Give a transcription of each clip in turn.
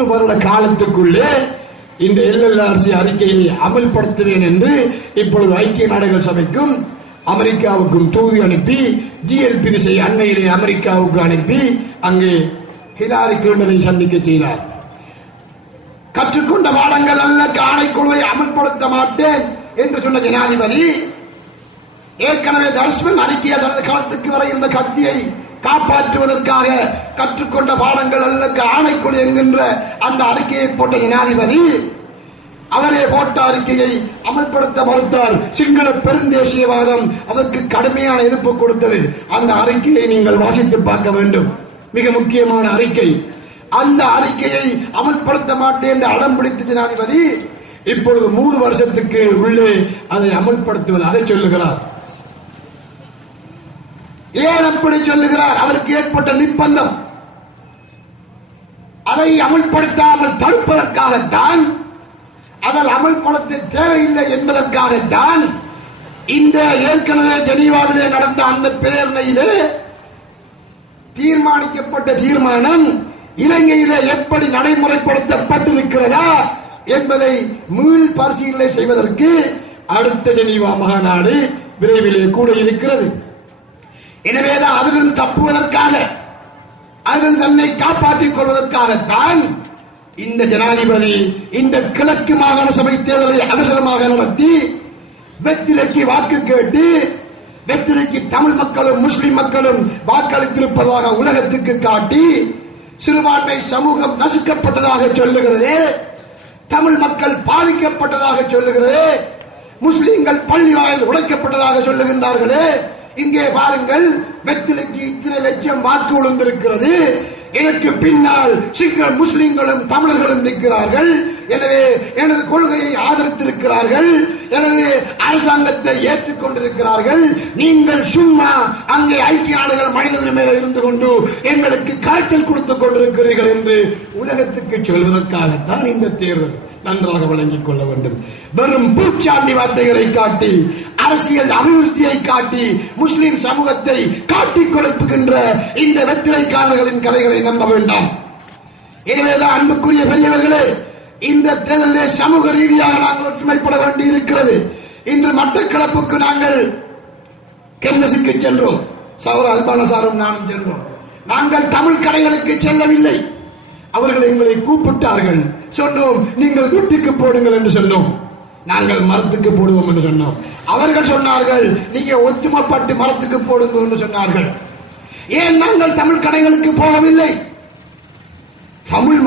3 வருட காலத்துக்குள்ளே இந்த LLRC அறிக்கையை அமல்படுத்துவேன் என்று இப்பொழுது ஐக்கிய நாடுகள் சபைக்கும் அமெரிக்காவுக்கும் தூது அனுப்பி GLP அண்மையிலே அமெரிக்காவுக்கு அனுப்பி அங்கே ஹிலாரி கிளின்டனை சந்திக்க செய்தார். கற்றுக்கொண்ட பாடங்கள் அல்ல ஆணைக்குழுவை அமல்படுத்த மாட்டேன் என்று சொன்ன ஜனாதிபதி ஏற்கனவே தர்ஷ்மன் அறிக்கையை தனது காலத்துக்கு வரை இருந்த கத்தியை காப்பாற்றுவதற்காக கற்றுக்கொண்ட பாடங்கள் அல்ல ஆணைக்குழு என்கின்ற அந்த அறிக்கையை போட்ட ஜனாதிபதி அவரே போட்ட அறிக்கையை அமல்படுத்த மறுத்தார். சிங்கள பெருந்தேசியவாதம் அதற்கு கடுமையான எதிர்ப்பு கொடுத்தது. அந்த அறிக்கையை நீங்கள் வாசித்து பார்க்க வேண்டும். மிக முக்கியமான அறிக்கை. அந்த அறிக்கையை அமல்படுத்த மாட்டேன் என்று அடம் பிடித்த ஜனாதிபதி இப்பொழுது 3 வருஷத்துக்கு உள்ளே அதை அமல்படுத்துவதாக சொல்லுகிறார். ஏன் அப்படி சொல்லுகிறார்? அவருக்கு ஏற்பட்ட நிர்பந்தம். அதை அமல்படுத்தாமல் தடுப்பதற்காகத்தான், அதில் அமல்படுத்த தேவையில்லை என்பதற்காகத்தான் இந்த ஏற்கனவே ஜெனீவாவிலே நடந்த அந்த பிரேரணையிலே தீர்மானிக்கப்பட்ட தீர்மானம் இலங்கையிலே எப்படி நடைமுறைப்படுத்தப்பட்டிருக்கிறதா என்பதை மீள் பரிசீலனை செய்வதற்கு அடுத்த ஜெனீவா மாநாடு விரைவிலே கூட இருக்கிறது. எனவேதான் அதிலிருந்து தப்புவதற்காக, அதிலிருந்து தன்னை காப்பாற்றிக் கொள்வதற்காகத்தான் இந்த ஜனாதிபதி இந்த கிழக்கு மாகாண சபை தேர்தலை அவசரமாக நடத்தி வெற்றிலைக்கு வாக்கு கேட்டு வெற்றிலைக்கு தமிழ் மக்களும் முஸ்லிம் மக்களும் வாக்களித்திருப்பதாக உலகத்துக்கு காட்டி சிறுபான்மை சமூகம் நசுக்கப்பட்டதாக சொல்லுகிறது, தமிழ் மக்கள் பாதிக்கப்பட்டதாக சொல்லுகிறது, முஸ்லிம்கள் பள்ளி வாயில் உடைக்கப்பட்டதாக சொல்லுகின்றார்களே. இங்கே பாருங்கள், வெற்றிலைக்கு இத்தனை லட்சம் வாக்கு விழுந்திருக்கிறது. எனக்கு பின்னால் சிங்கள முஸ்லிம்களும் தமிழர்களும் நிற்கிறார்கள். எனவே எனது கொள்கையை ஆதரித்திருக்கிறார்கள், எனது அரசாங்கத்தை ஏற்றுக்கொண்டிருக்கிறார்கள். நீங்கள் சும்மா அங்கே ஐக்கிய நாடுகள் மனித உரிமையில் இருந்து கொண்டு எங்களுக்கு காய்ச்சல் கொடுத்துக் கொண்டிருக்கிறீர்கள் என்று உலகத்துக்கு சொல்வதற்காகத்தான் இந்த தேர்தல். நன்றாக வழங்கிக் கொள்ள வேண்டும். வெறும் பூச்சாண்டி வார்த்தைகளை காட்டி, அரசியல் அபிவிருத்தியை காட்டி, முஸ்லிம் சமூகத்தை காட்டிக் கொடுப்புகின்ற இந்த வெற்றிலைக்காரர்களின் கதைகளை நம்ப வேண்டாம். எனவேதான் அன்புக்குரிய பெரியவர்களே, இந்த தேர்தலிலே சமூக ரீதியாக நாங்கள் ஒற்றுமைப்பட வேண்டி இருக்கிறது. இன்று மட்டக்களப்புக்கு நாங்கள் கென்னஸுக்கு சென்றோம். சௌர அல்பானசாரும் நானும் சென்றோம். நாங்கள் தமிழ் கடைகளுக்கு செல்லவில்லை. அவர்கள் எங்களை கூப்பிட்டார்கள். சொன்னோம், நீங்கள் வீட்டுக்கு போடுங்கள் என்று சொன்னோம். நாங்கள் மரத்துக்கு போடுவோம் என்று சொன்னோம். அவர்கள் சொன்னார்கள், நீங்க ஒத்துமைப்பட்டு மரத்துக்கு போடுங்க என்று சொன்னார்கள். ஏன் நாங்கள் தமிழ் கடைகளுக்கு போகவில்லை? தமிழ்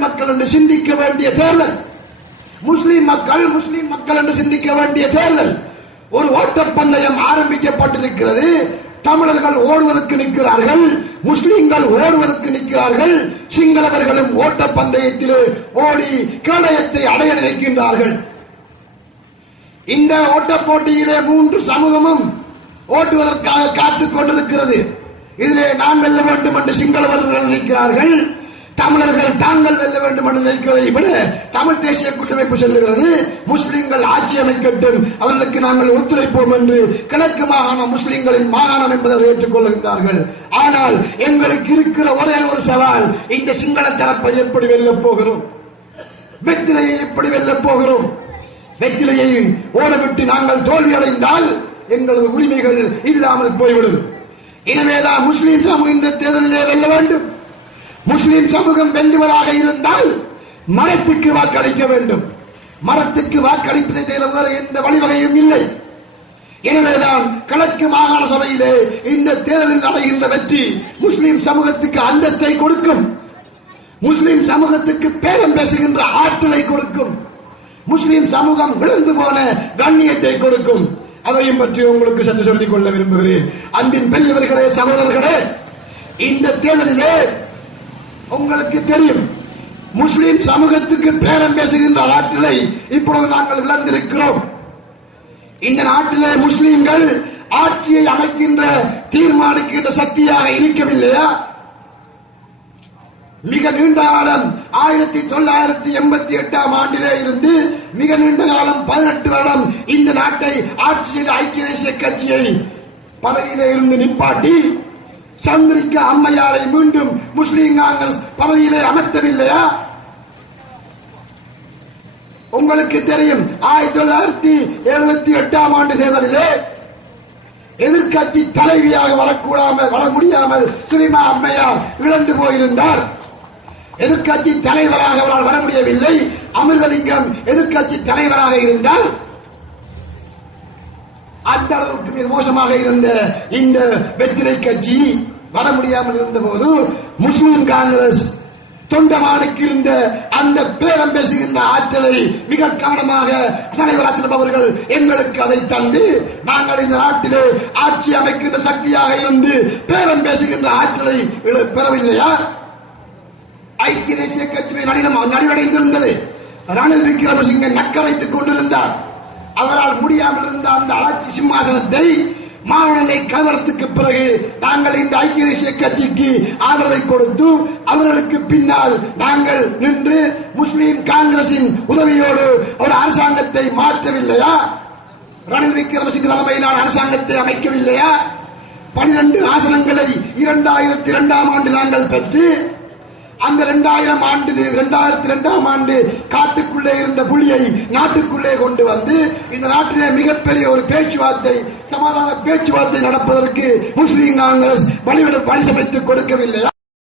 மக்கள் என்று சிந்திக்க வேண்டிய தேர்தல், முஸ்லிம் மக்கள் என்று சிந்திக்க வேண்டிய தேர்தல். ஒரு ஓட்டப்பந்தயம் ஆரம்பிக்கப்பட்டிருக்கிறது. தமிழர்கள் ஓடுவதற்கு நிற்கிறார்கள், முஸ்லிம்கள் ஓடுவதற்கு நிற்கிறார்கள். சிங்களவர்களும் ஓட்ட பந்தயத்தில் ஓடி கேடயத்தை அடைய நினைக்கின்றார்கள். இந்த ஓட்ட போட்டியிலே 3 சமூகமும் ஓட்டுவதற்காக காத்துக் கொண்டிருக்கிறது. இதிலே நான் வெல்ல வேண்டும் என்று சிங்களவர்கள் நினைக்கிறார்கள். தமிழர்கள் தாங்கள் வெல்ல வேண்டும் என்று நினைக்கிறதை விட தமிழ் தேசிய கூட்டமைப்பு சொல்லுகிறது, முஸ்லிம்கள் ஆட்சி அமைக்கட்டும், அவர்களுக்கு நாங்கள் ஒத்துழைப்போம் என்று கிழக்கு மாகாண முஸ்லிம்களின் மாகாணம் என்பதை ஏற்றுக்கொள்கின்றார்கள். ஆனால் எங்களுக்கு இருக்கிற ஒரே ஒரு சவால், இந்த சிங்கள தரப்பை எப்படி வெல்லப் போகிறோம்? வெற்றிலையை எப்படி வெல்லப் போகிறோம்? வெற்றிலையை ஓடவிட்டு நாங்கள் தோல்வி அடைந்தால் எங்களது உரிமைகள் இல்லாமல் போய்விடும். எனவேதான் முஸ்லிம் சமூகம் இந்த தேர்தலிலே வெல்ல வேண்டும். முஸ்லிம் சமூகம் வெல்லுவதாக இருந்தால் மரத்துக்கு வாக்களிக்க வேண்டும். மரத்துக்கு வாக்களிப்பதை தவிர வேறு எந்த வழிவகையும் இல்லை. எனவேதான் கிழக்கு மாகாண சபையிலே இந்த தேர்தலில் அடைகின்ற வெற்றி முஸ்லிம் சமூகத்துக்கு அந்தஸ்தை கொடுக்கும், முஸ்லிம் சமூகத்துக்கு பேரம் பேசுகின்ற ஆற்றலை கொடுக்கும், முஸ்லிம் சமூகம் விழுந்து போன கண்ணியத்தை கொடுக்கும். அதையும் பற்றி உங்களுக்கு சற்று சொல்லிக் கொள்ள விரும்புகிறேன். அன்பின் பெரியவர்களே, சகோதரர்களே, இந்த தேர்தலிலே உங்களுக்கு தெரியும், முஸ்லிம் சமூகத்துக்கு பேரம் பேசுகின்ற ஆற்றலை இப்பொழுது நாங்கள் இழந்திருக்கிறோம். இந்த நாட்டிலே முஸ்லிம்கள் ஆட்சியை அமைக்கின்ற தீர்மானிக்கின்ற சக்தியாக இருக்கவில்லையா? மிக நீண்ட காலம் 1988 ஆண்டிலே இருந்து மிக நீண்ட காலம் 18 வருடம் இந்த நாட்டை ஆட்சி செய்த ஐக்கிய தேசிய கட்சியை பதவியிலே இருந்து நிப்பாட்டி சந்திரிகா அம்மையாரை மீண்டும் முஸ்லீம் காங்கிரஸ் பதவியிலே அமர்த்தவில்லையா? உங்களுக்கு தெரியும் 1978 ஆண்டு தேர்தலிலே எதிர்கட்சி தலைவியாக வர முடியாமல் சினிமா அம்மையார் இழந்து போயிருந்தார். எதிர்கட்சி தலைவராக அவரால் வர முடியவில்லை. அமிர்தலிங்கம் எதிர்கட்சி தலைவராக இருந்தால் அந்த அளவுக்கு மிக மோசமாக இருந்த இந்த வெற்றிலை கட்சி வர முடியாமல் இருந்த போது முஸ்லிம் காங்கிரஸ் தொண்டமானுக்கு இருந்த அந்த பேரம் பேசுகின்ற ஆற்றலை மிக கவனமாக தலைவர் அஸ்ரப் அவர்கள் எங்களுக்கு அதை தந்து நாங்கள் இந்த நாட்டிலே ஆட்சி அமைக்கின்ற சக்தியாக இருந்து பேரம் பேசுகின்ற ஆற்றலை பெறவில்லையா? ஐக்கிய தேசிய கட்சி நலிவடைந்திருந்தது. ரணில் விக்ரமசிங்கே நக்கரைத்துக் கொண்டிருந்தார். அவரால் முடியாமல் இருந்த அந்த ஆட்சி சிம்மாசனத்தை மாநிலை கலவரத்துக்கு பிறகு நாங்கள் இந்த ஐக்கிய தேசிய கட்சிக்கு ஆதரவை கொடுத்து அவர்களுக்கு பின்னால் நாங்கள் நின்று முஸ்லீம் காங்கிரசின் உதவியோடு ஒரு அரசாங்கத்தை மாற்றவில்லையா? ரணில் விக்ரமசிங்கே தலைமையிலான அரசாங்கத்தை அமைக்கவில்லையா? 12 ஆசனங்களை 2002 ஆண்டு நாங்கள் பெற்று அந்த 2002 ஆண்டு காட்டுக்குள்ளே இருந்த புலியை நாட்டுக்குள்ளே கொண்டு வந்து இந்த நாட்டிலே மிகப்பெரிய ஒரு பேச்சுவார்த்தை சமாதான பேச்சுவார்த்தை நடப்பதற்கு முஸ்லீம் காங்கிரஸ் வழி சமைத்து கொடுக்கவில்லையா?